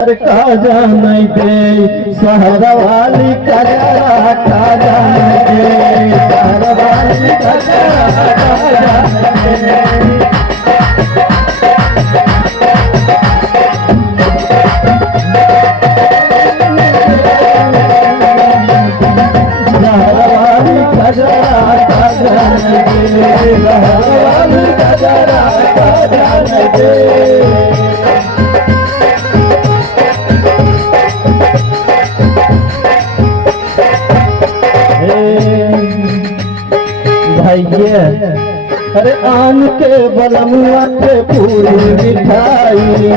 का जाने दे शहर वाली कजरा का जाने दे शहर वाली कजरा का जाने दे भैया अरे आम के बलमुआ के पूरी मिठाई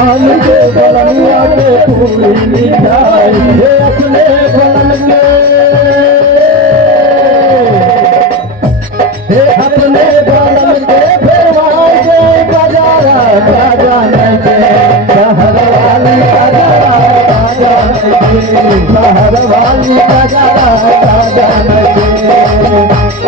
आम के बलमुआ के पूरी मिठाई अपने बलन के अपने बलन के फेरवाई दे बाजारा राजा नहीं दे शहर वाली बाजारा राजा नहीं दे शहर वाली बाजारा राजा नहीं दे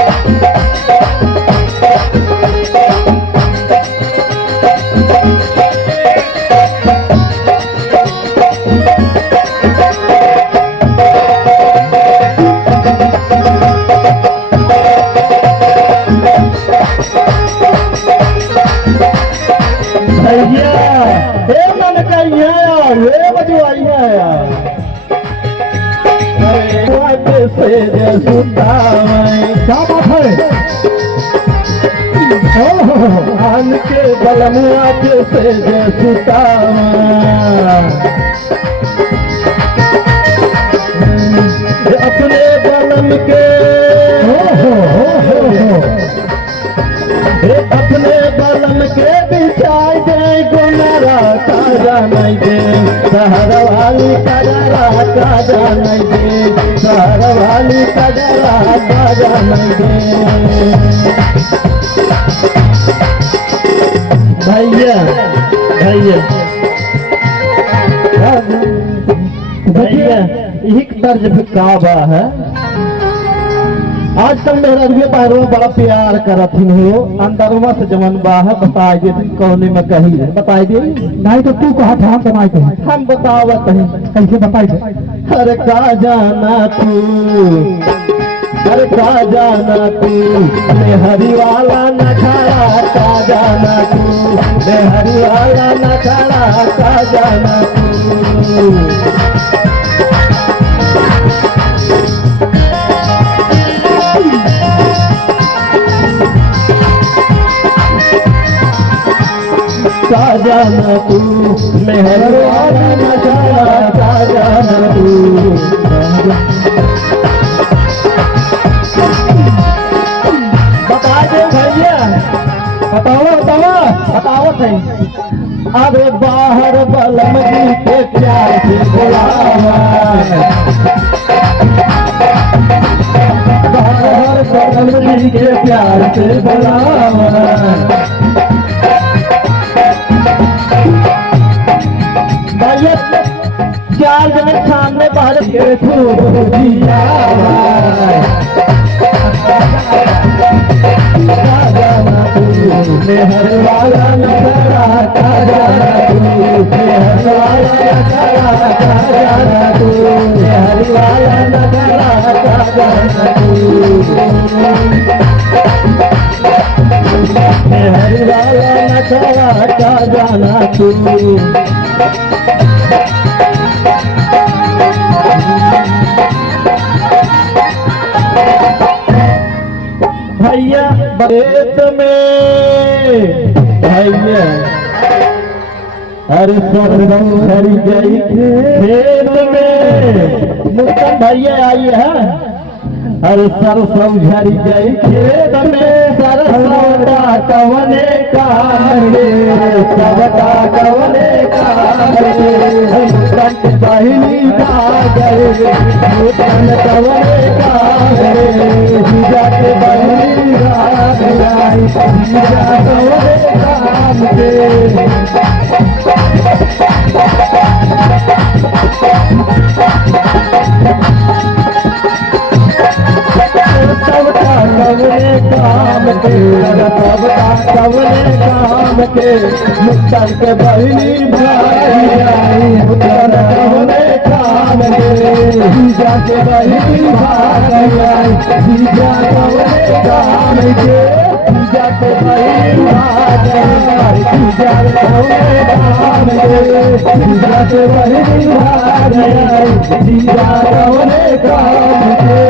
आन के बलमुआ से सुतावा अपने बलम के अपने बलम के बिछाई दे गुनरा काजा नहीं दे शहर वाली कजरा काजा नहीं दे शहर वाली कजरा काजा नहीं दे भैया भैया भैया यही तर्ज भी काबा है। आजकल मेरा रुपये पैरों बड़ा प्यार करथिन हो अंदरवा से जमन बाह बताई दे कौन में कही है बताई दे नहीं तो तू कहा था हम बनाई थे हम बतावत हैं कैसे बताई थे अरे का जाना तू अरे का जाना तू हरी वाला नखाड़ा का जाना तू हरी वाला नखाड़ा का जाना तू का जाना तू मेहर वाला नजारा का जाना तू बता दे भैया बताओ थे अरे बाहर बलम जी के प्यार से बुलावा बाहर बलम जी के प्यार से बुलावा चार जने सामने बाहर के हर वाला नजारा का जाना तू हर वाला नजारा का जाना तू हर वाला नजारा का जाना तू हर वाला नजारा का जाना तू भैया खेत में भैया अरे सरसों खरी गई खेत में मुस्कान भैया आई है अरे सरसों झरी गई खेत में सरसों का कवने काटे सबका कवने काटे मुस्कान बहिनी का गए मुस्कान कवने काटे जीजा के बहिनी राई जीजा कवने काम के सबका कवने काम के सबका कवने काम के मुक्तन के बहिनी भाई आई मुक्तन कौने काम के जीजा के बहिनी भाई आई जीजा कौने काम के जीजा के बहिनी भाई आई जीजा कौने काम के जीजा के बहिनी भाई आई जीजा कौने काम के